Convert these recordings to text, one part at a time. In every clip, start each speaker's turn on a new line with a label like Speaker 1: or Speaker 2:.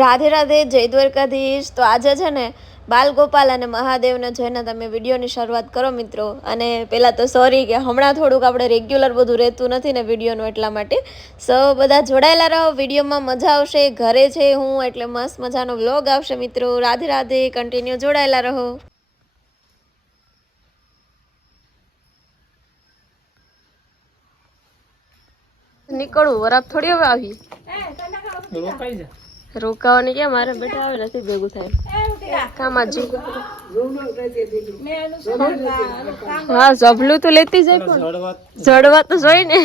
Speaker 1: રાધે રાધે જય દ્વારકાધીશ. તો આજે છે ને બાલગોપાલ અને મહાદેવને જોઈને તમે વિડીયોની શરૂઆત કરો મિત્રો. અને પહેલાં તો સોરી કે હમણાં થોડુંક આપણે રેગ્યુલર બધું રહેતું નથી ને વિડીયોનું એટલા માટે. સો બધા જોડાયેલા રહો વિડીયોમાં મજા આવશે ઘરે છે હું એટલે મસ્ત મજાનો વ્લોગ આવશે મિત્રો. રાધે રાધે કન્ટિન્યુ જોડાયેલા રહો. નીકળવું વરાપ થોડી હવે આવી.
Speaker 2: રોકાઈ જા.
Speaker 1: રોકાવાની ક્યાં મારે બેટા આવે નથી, ભેગું થાય. કામ આજ હા જબલું તો લેતી જાય પણ જડવા તો જોઈ ને.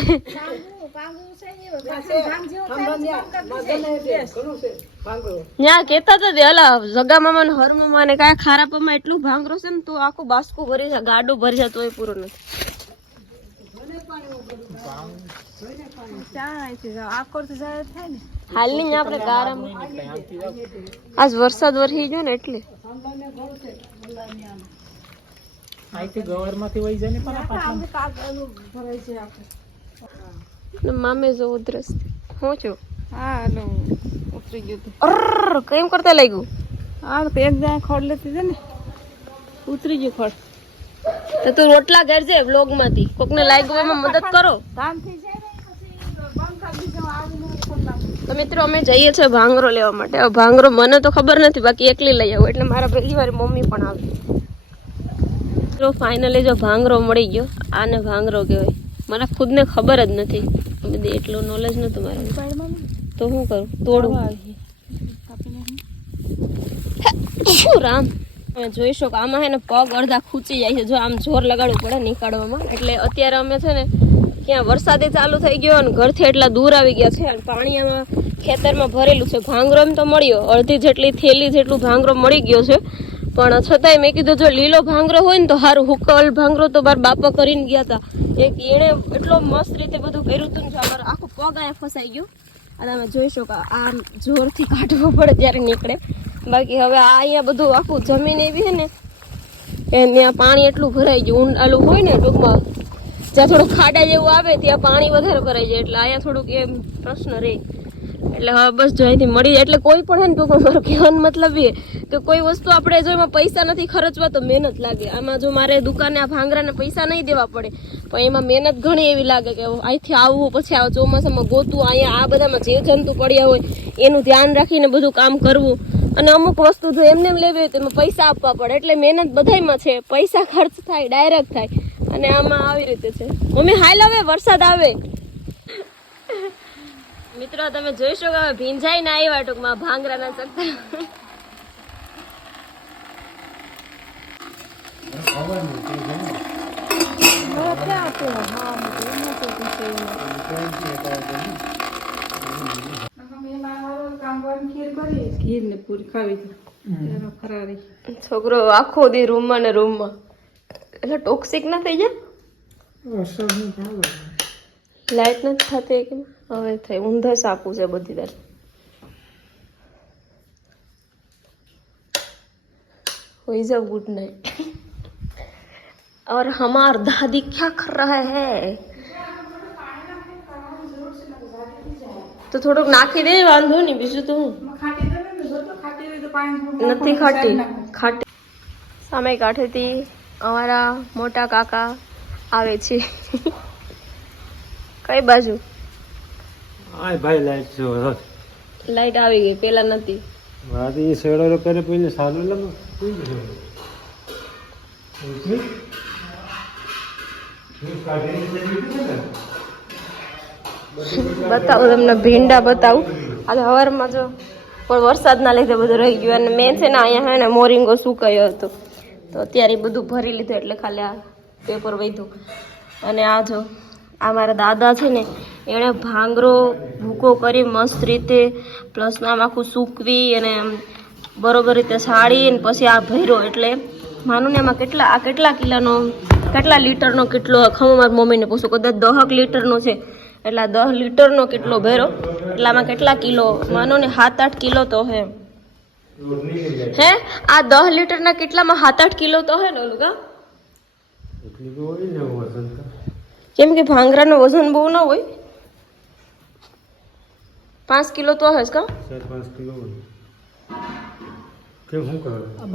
Speaker 1: ત્યાં કેતા હતા તે અલા, જગા મામા ને હર મામા ને કાંઈ પમા એટલું ભાંગરો છે ને, તો આખું બાસકું ભરી જાય ગાડું ભરી જાય તોય પૂરો નથી. હાલની આપણે ગારામાં. આજ વરસાદ વરસી ગયો ને એટલે. મામે જો ઉધરસ. હું છું?
Speaker 3: હા લો ઉતરી ગયું તું.
Speaker 1: અરર કેમ કરતા લાગ્યું?
Speaker 3: હા તો એક જાય ખોડ લેતી છે ને. ઉતરી ગયું ખોડ.
Speaker 1: તો તું રોટલા ઘર છે વ્લોગમાંથી કોકને લાગ્યું એમાં મદદ કરો.
Speaker 3: કામ થઈ જાય ને પછી બંધ કરી દીધું આવીને ખોડ નાખું.
Speaker 1: તો મિત્રો, અમે જઈએ છીએ ભાંગરો લેવા માટે. હવે ભાંગરો મને તો ખબર નથી, બાકી એકલી લઈ આવું. એટલે મારા પહેલી વાર મમ્મી પણ આવી. મિત્રો ફાઇનલી જો ભાંગરો મળી ગયો. આને ભાંગરો કહેવાય. મને ખુદને ખબર જ નથી. બધી એટલું નોલેજ નહોતું મારે તો શું કરું? તોડું. શું રામ? તમે જોઈ શકો, આમાં હે ને પગ અડધા ખૂંચી જાય છે. જો આમ જોર લગાડવું પડે નીકાળવામાં. એટલે અત્યારે અમે છે ને ક્યાં વરસાદે ચાલુ થઈ ગયો અને ઘરથી એટલા દૂર આવી ગયા છે અને પાણી આમાં ખેતરમાં ભરેલું છે. ભાંગરો તો મળ્યો, અડધી જેટલી થેલી જેટલું ભાંગરો મળી ગયો છે. પણ છતાંય મેં કીધું, જો લીલો ભાંગરો હોય ને તો સારું હુકલ ભાંગરો તો બાર બાપા કરીને ગયા હતા. એક એણે એટલો મસ્ત રીતે બધું કર્યું હતું ને અમારો આખો પગ અહીંયા ફસાઈ ગયો. અને તમે જોઈ શકો આમ જોરથી કાઢવો પડે ત્યારે નીકળે. બાકી હવે આ અહીંયા બધું આખું જમીન એવી છે ને એ ત્યાં પાણી એટલું ભરાઈ ગયું. આલું હોય ને ટૂંકમાં જ્યાં થોડું ખાડા જેવું આવે, ત્યાં પાણી વધારે ભરાઈ જાય. એટલે અહીંયા થોડુંક એમ પ્રશ્ન રહે એટલે હવે બસ જો અહીંથી મળી જાય. એટલે કોઈ પણ હે ને, ટૂંકમાં મારો કહેવાનો મતલબ એ, કે કોઈ વસ્તુ આપણે જો એમાં પૈસા નથી ખર્ચવા, તો મહેનત લાગે. આમાં જો મારે દુકાને આ ભાંગરાને પૈસા નહીં દેવા પડે પણ એમાં મહેનત ઘણી એવી લાગે કે અહીંથી આવવું, પછી આ ચોમાસામાં ગોતું, અહીંયા આ બધામાં જે જંતુ પડ્યા હોય, એનું ધ્યાન રાખીને બધું કામ કરવું. અને અમુક વસ્તુ જો એમને એમ લેવી હોય તો એમાં પૈસા આપવા પડે. એટલે મહેનત બધાયમાં છે. પૈસા ખર્ચ થાય, ડાયરેક્ટ થાય. અને આમાં આવી રીતે છે. મમ્મી હાલ હવે વરસાદ આવે. મિત્રો તમે જોઈ શકો હવે ભીંજાઈ ના આવ્યા ટૂંકમાં ભાંગરાના ચક્કર. છોકરો આખો દી રૂમમાં ને રૂમમાં. એટલે ટોક્સિક ના થઈ જાય લાઈટ નથી થતી કે હવે થઈ. ઊંધસ આપું છે બધી દર હોઈ અ ગુડ નાઇટ और હમાર દાદી क्या कर रहे હૈ? તો થોડુંક નાખી દે વાંધો નહીં બીજું તો
Speaker 3: નથી ખાટી.
Speaker 1: ખાટી. સામે કાંઠેથી અમારા મોટા કાકા આવે છે. કઈ બાજુ?
Speaker 2: આય ભાઈ લાઈટ જો
Speaker 1: લાઈટ આવી ગઈ પેલા નથી.
Speaker 2: વાદી કરે
Speaker 1: બતાવું તમને ભીંડા બતાવું. આજે સવારમાં જો પણ વરસાદના લીધે બધું રહી ગયું. અને મેં છે ને અહીંયા હે ને મોરિંગો સુકાયો હતો. તો અત્યારે બધું ભરી લીધું એટલે ખાલી આ પેપર વધ્યું અને આ જો, આ મારા દાદા છે ને, એણે ભાંગરો ભૂકો કરી મસ્ત રીતે પ્લસ આમ આખું સૂકવી અને બરોબર રીતે સાળી અને પછી આ ભર્યો. એટલે માનું ને એમાં કેટલા, આ કેટલા કિલાનો, કેટલા લીટરનો કેટલો, ખમું મારા મમ્મીને પૂછું, કદાચ દહક લીટરનો છે. એટલે આ દહ લીટરનો કેટલો ભર્યો? એટલે આમાં કેટલા કિલો? માનો ને સાત આઠ કિલો તો હે. હે? આ દસ લીટરના કેટલામાં સાત આઠ કિલો તો હે ને ઓલું
Speaker 2: ને
Speaker 1: કેમ કે ભાંગરાનું વજન બહુ ના હોય. પાંચ કિલો તો હશે કા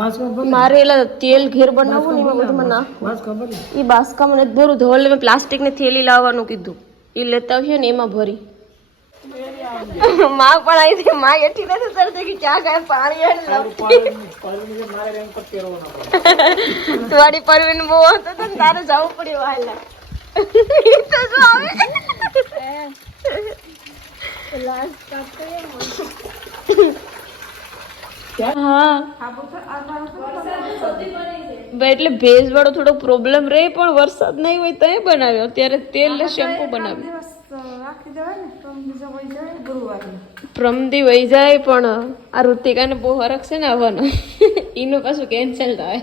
Speaker 2: બાસકો
Speaker 1: મારે એલા તેલ ઘેર બનાવવું ને એમાં બધું
Speaker 2: બાસકો ભલે
Speaker 1: એ બાસકામાં નથી ભરું ધોલ પ્લાસ્ટિકની થેલી લાવવાનું કીધું. એ લેતા આવીએ ને એમાં ભરી. માં પણ આવી હતી માં એઠી નથી તરતી કે ક્યાં કાંઈ પાણી તમારી પરવીન બહુ હતો તો તારે જવું પડ્યું વાલા તો જો આવે? ભાઈ એટલે ભેજ વાળો થોડો પ્રોબ્લેમ રહે પણ વરસાદ નહીં હોય તો બનાવ્યો. અત્યારે તેલ ને શેમ્પુ બનાવ્યું.
Speaker 3: રાખી દેવાય ને.
Speaker 1: પ્રમદી વહી જાય, પણ આ ઋતિકાને બહુ હરખ છે ને આવવાનો. એનું પાછું કેન્સલ થાય.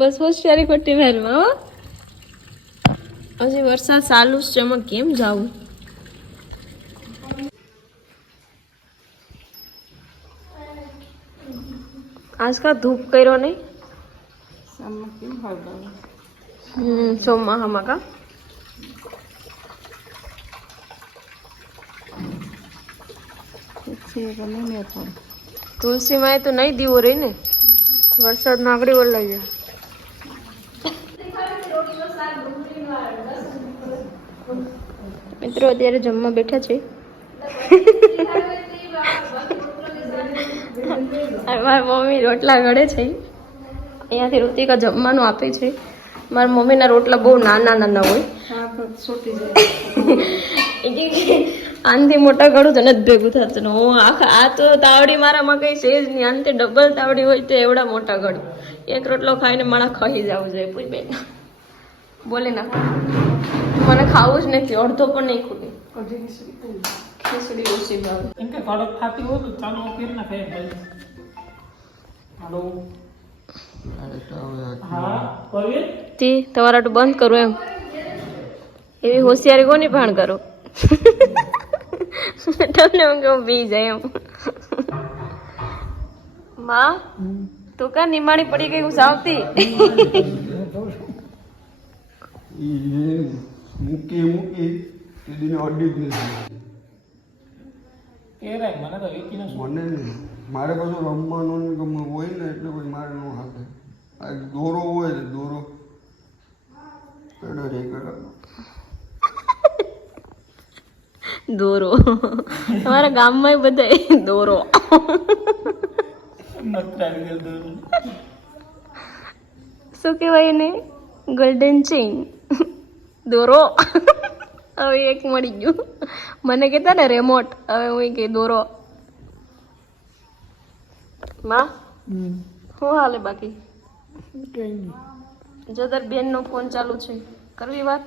Speaker 1: બસ હોશિયારી ખોટી મહેલમાં હો. હજી વરસાદ ચાલુ છે, એમાં કેમ જાવું? આજકાલ ધૂપ કર્યો નહીં
Speaker 3: સામમાં કેમ હળગાવે
Speaker 1: હમ ચોમાહામાં કા
Speaker 3: છે કે નહીં ને પણ
Speaker 1: તુલસીમાં એ તો નહીં દીવો રહી ને વરસાદ નાગડી વળાઈ જાય મિત્રો અત્યારે જમવા બેઠા છે અને મારી મમ્મી રોટલા ઘડે છે. અહીંયાથી ઋતિકા જમવાનું આપે છે. મારા મમ્મીના રોટલા બહુ નાના નાના હોય. આનથી મોટા ઘડું તો નથી ભેગું થતું હું આખા આ તો તાવડી મારામાં કઈ છે જ નહીં. આનથી ડબલ તાવડી હોય તો એવડા મોટા ઘડું એક રોટલો ખાઈને મારા ખાઈ જવું જોઈએ પૂરી બેન બોલે ના. મને ખાવું જ નથી. અડધો પણ નહીં ખૂટી.
Speaker 3: ખીચડી
Speaker 1: ઓછી ભાવે
Speaker 2: એમ કે કડક ખાતી હોય તો ચાલો કરી નાખે ભાઈ હાલો.
Speaker 1: તે તમારા તો બંધ કરું એમ. એવી હોશિયારી કોની ભાણ કરો? તમને એમ કે હું બી જાય એમ. માં તું કા નિમાણી પડી ગઈ હું સાવતી?
Speaker 4: મૂકી મૂકી. દીદીને અડી જ નથી
Speaker 2: મને તો વેચીને
Speaker 4: મને નહીં મારે પાછું રમવાનું ગમવું ગમે હોય ને એટલે પછી મારે ન હાથે આ દોરો હોય ને દોરો પેડો રે
Speaker 1: દોરો તમારા ગામમાં બધા દોરું શું કહેવાય એને ગોલ્ડન ચેઇન દોરો હવે એક મળી ગયું. મને કહેતા ને રેમોટ હવે હું કે દોરો. માં? શું હાલે બાકી?
Speaker 3: કઈ નહીં
Speaker 1: જો બેનનો ફોન ચાલુ છે. કરવી વાત?